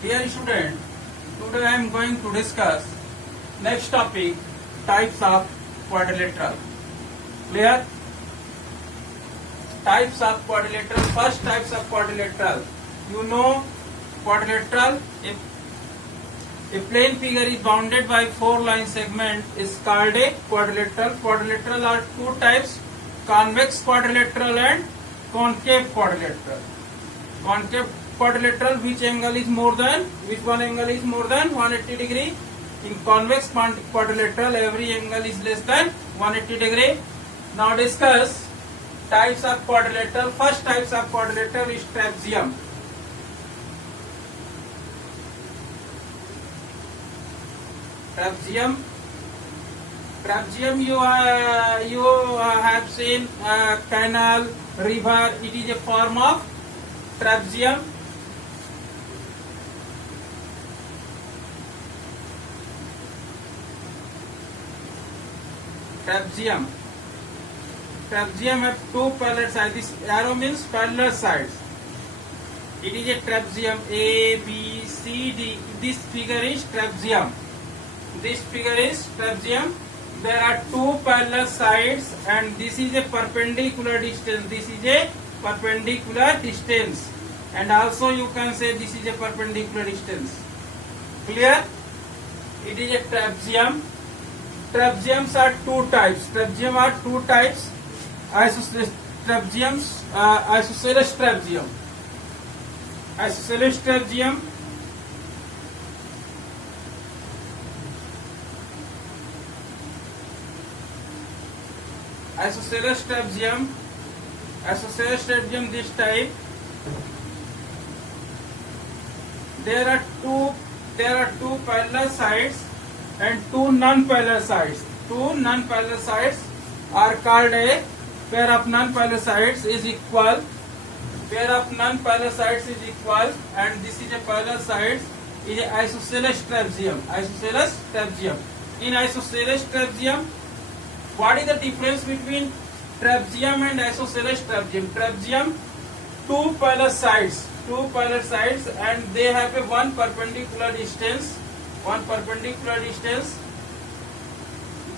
Dear student, today I am going to discuss next topic, types of quadrilateral. Clear? Types of quadrilateral. First, types of quadrilateral. You know quadrilateral. A plane figure is bounded by 4 line segment is called a quadrilateral. Quadrilateral are two types: convex quadrilateral and concave quadrilateral. Concave quadrilateral, which one angle is more than 180 degree. In convex quadrilateral, every angle is less than 180 degree. Now discuss types of quadrilateral. First types of quadrilateral is trapezium. Trapezium you have seen canal, river. It is a form of trapezium. Trapezium have two parallel sides. This arrow means parallel sides. It is a trapezium. A, B, C, D. This figure is trapezium. There are two parallel sides, and this is a perpendicular distance. And also you can say this is a perpendicular distance. Clear? It is a trapezium. Trapeziums are two types. Isosceles trapezium. Isosceles trapezium. Isosceles trapezium this type. There are two parallel sides and two non-parallel sides. Two non-parallel sides are called a pair of non-parallel sides is equal. And this is a parallel sides is a isosceles trapezium. In isosceles trapezium, what is the difference between trapezium and isosceles trapezium? Trapezium, two parallel sides, and they have a one perpendicular distance.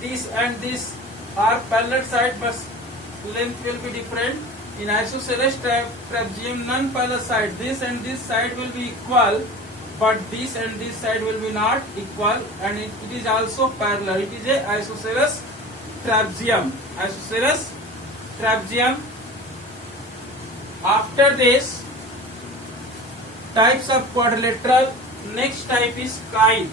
This and this are parallel sides, but length will be different. In isosceles trapezium, non-parallel side, this and this side will be equal, but this and this side will be not equal, and it is also parallel. It is a isosceles trapezium. After this, types of quadrilateral. Next type is kite.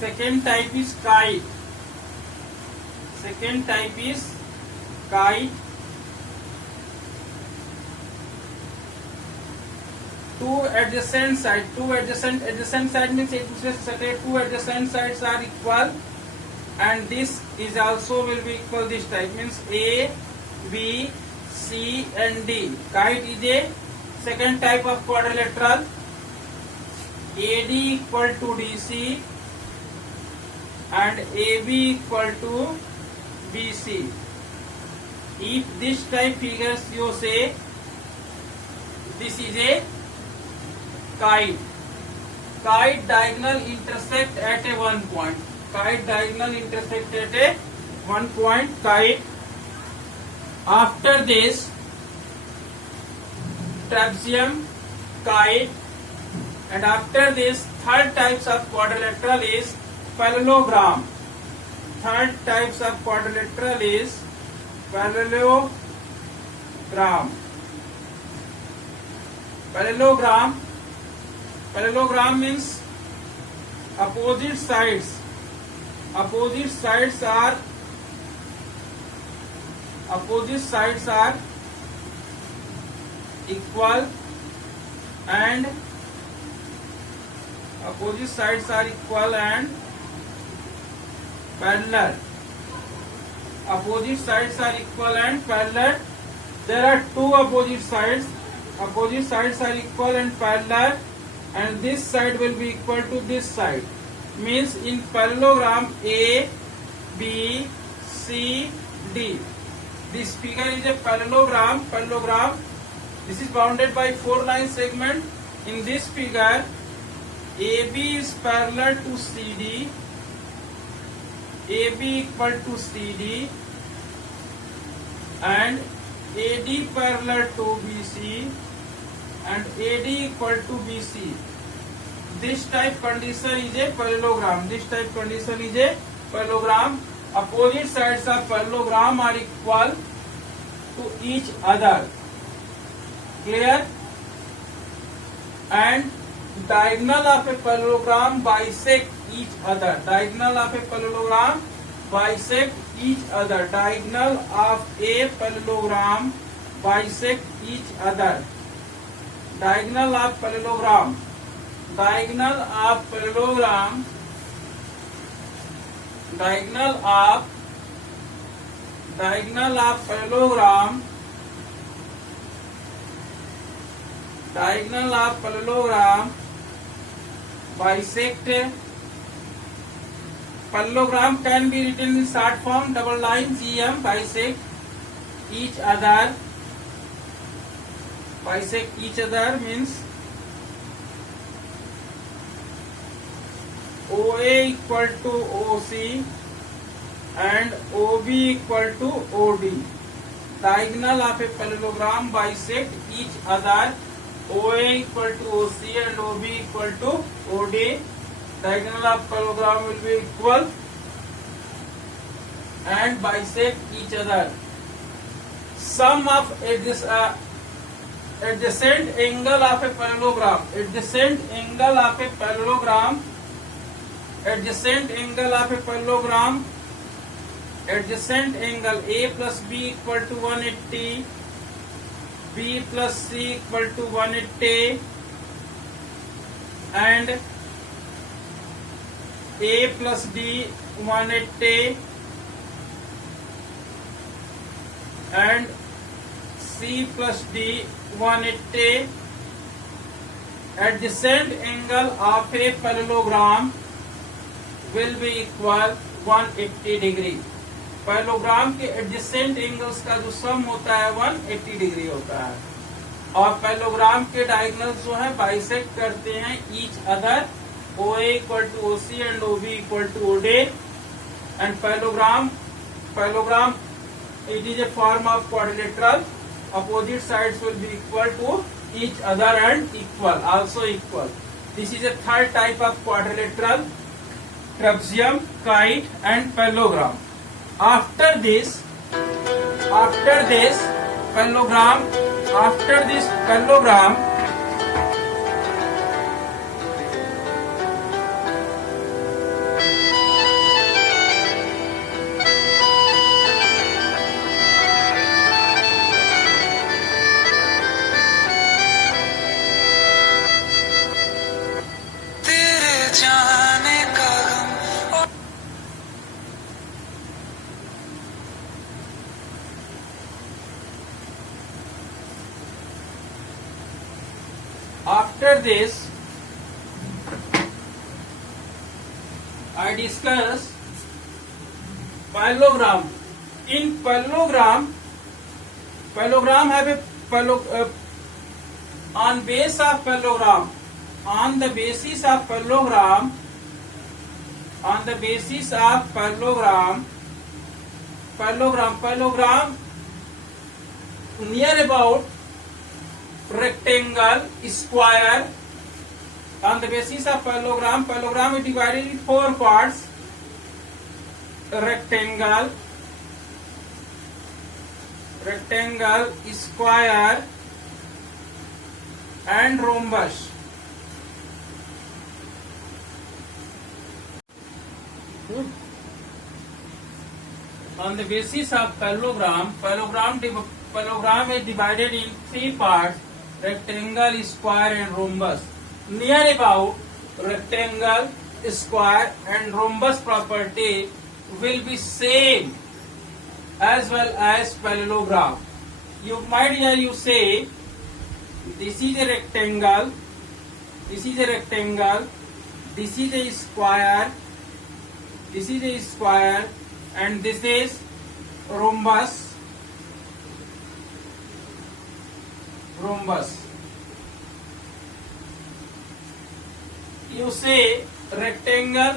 Second type is kite. Two adjacent side means two adjacent sides are equal, and this is also will be equal. This type means A, B, C and D. Kite is a second type of quadrilateral. AD equal to DC and AB equal to BC. If this type figures you say this is a kite. Diagonal intersect at a one point. Kite. After this, trapezium, kite, and after this, third types of quadrilateral is parallelogram. Parallelogram means opposite sides are equal, and parallel. There are two opposite sides are equal and parallel, and this side will be equal to this side. Means in parallelogram A, B, C, D. This figure is a parallelogram. Parallelogram. This is bounded by 4-line segment. In this figure, AB is parallel to CD. AB equal to CD and AD parallel to BC and AD equal to BC. This type condition is a parallelogram. This type condition is a parallelogram. Opposite sides of parallelogram are equal to each other. Clear? And diagonal of a parallelogram bisect each other. Diagonal of a parallelogram bisect each other. Diagonal of a parallelogram bisect each other. Diagonal of parallelogram. Diagonal of parallelogram. Diagonal of parallelogram. Diagonal of parallelogram bisect. Parallelogram can be written in short form, double line GM, bisect each other. Bisect each other means OA equal to OC and OB equal to OD. Diagonal of a parallelogram bisect each other. OA equal to OC and OB equal to OD. Diagonal of parallelogram will be equal and bisect each other. Sum of adjacent angle of a parallelogram. Adjacent angle of a parallelogram. Adjacent angle of a parallelogram. Adjacent angle A plus B equal to 180. B plus C equal to 180 and A plus D 180 and C plus D 180. Adjacent angle of a parallelogram will be equal 180 degree. Parallelogram के adjacent angles का जो सम होता है 180 degree होता है और parallelogram के diagonals जो है बाइसेक्ट करते हैं each other. OA equal to OC and OB equal to OD and parallelogram it is a form of quadrilateral. Opposite sides will be equal to each other and equal, also equal. This is a third type of quadrilateral: trapezium, kite and parallelogram. After this parallelogram, after this I discuss parallelogram. In parallelogram have a on base of parallelogram, on the basis of parallelogram, parallelogram near about rectangle, square. On the basis of parallelogram is divided in 4 parts: rectangle, square and rhombus. On the basis of parallelogram is divided in 3 parts: rectangle, square and rhombus. Near about rectangle, square and rhombus property will be same as well as parallelogram. You might hear you say this is a rectangle, this is a square, and this is rhombus. rhombus. You say rectangle,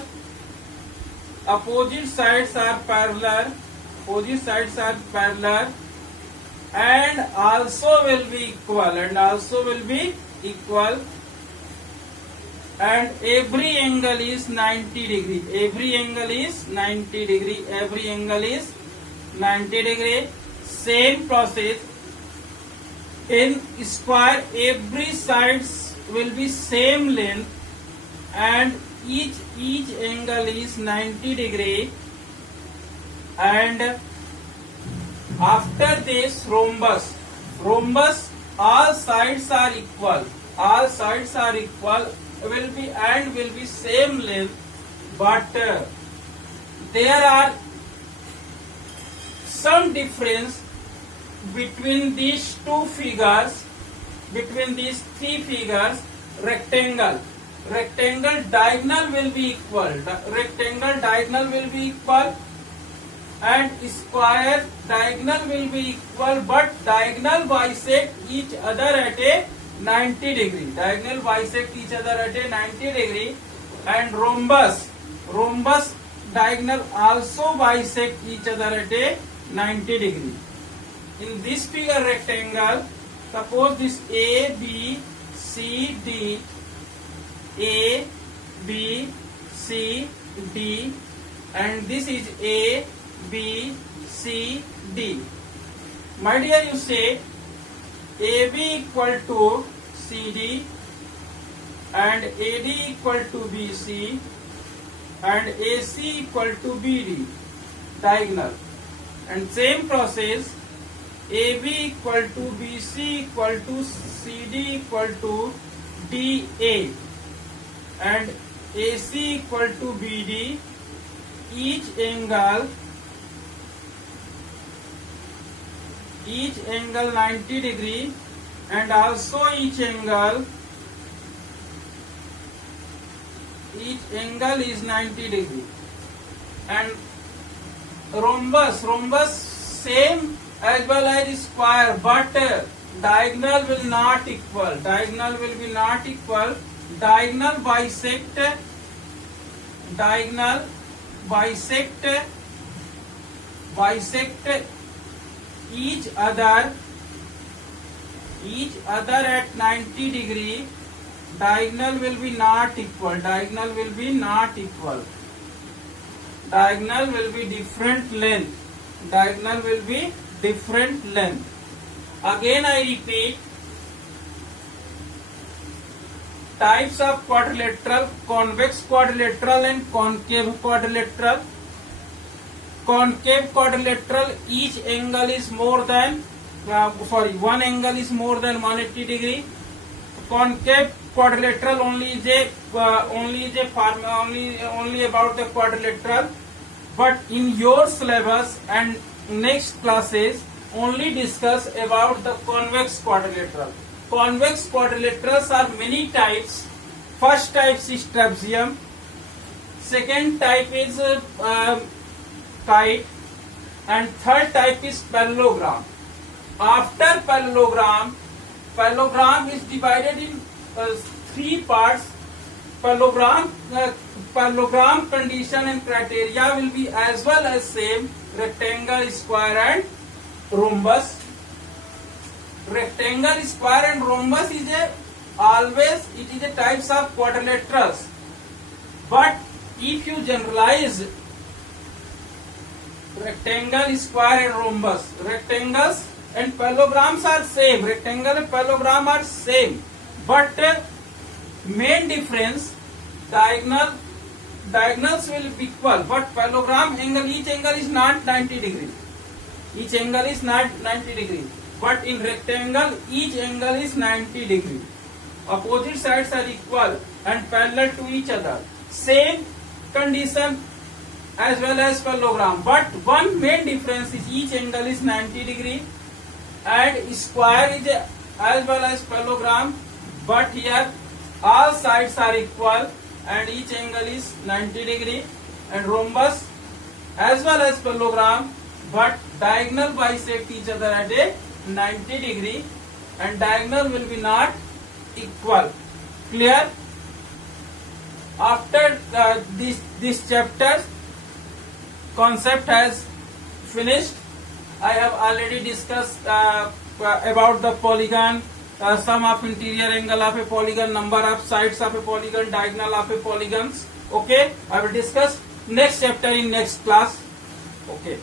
opposite sides are parallel, and also will be equal, and every angle is 90 degree. Every angle is 90 degree. Same process. In square, every sides will be same length, and each angle is 90 degree. And after this rhombus, all sides are equal, will be same length, but there are some difference between these three figures. Rectangle diagonal will be equal, and square diagonal will be equal, but diagonal bisect each other at a 90 degree. And rhombus diagonal also bisect each other at a 90 degree. In this figure rectangle, suppose this A, B, C, D, A, B, C, D, and this is A, B, C, D. My dear, you say AB equal to CD, and AD equal to BC, and AC equal to BD, diagonal. And same process, AB equal to BC equal to CD equal to DA, and AC equal to BD. Each angle 90 degree, and also each angle is 90 degree. And rhombus same as well as square, but diagonal will be not equal. Diagonal bisect each other at 90 degree. Diagonal will be not equal. Diagonal will be different length. Again I repeat, types of quadrilateral: convex quadrilateral and concave quadrilateral. Concave quadrilateral, each angle is more than one angle is more than 180 degree. Concave quadrilateral only about the quadrilateral, but in your syllabus and next classes only discuss about the convex quadrilateral. Convex quadrilaterals are many types. First type is trapezium. Second type is kite, and third type is parallelogram. After parallelogram is divided in three parts. Parallelogram condition and criteria will be as well as same: rectangle, square, and rhombus. Rectangle, square, and rhombus is a types of quadrilaterals. But if you generalize rectangle, square, and rhombus, rectangles and parallelograms are same. Rectangle and parallelogram are same, but main difference, diagonals will be equal, but parallelogram angle, each angle is not 90 degree. But in rectangle, each angle is 90 degree. Opposite sides are equal and parallel to each other. Same condition as well as parallelogram, but one main difference is each angle is 90 degree, and square is as well as parallelogram, but here all sides are equal and each angle is 90 degree. And rhombus as well as parallelogram, but diagonal bisect each other at a 90 degree. and diagonal will be not equal. Clear? After this chapter concept has finished, I have already discussed about the polygon, sum of interior angle of a polygon, number of sides of a polygon, diagonal of a polygons. Okay, I will discuss next chapter in next class. Okay.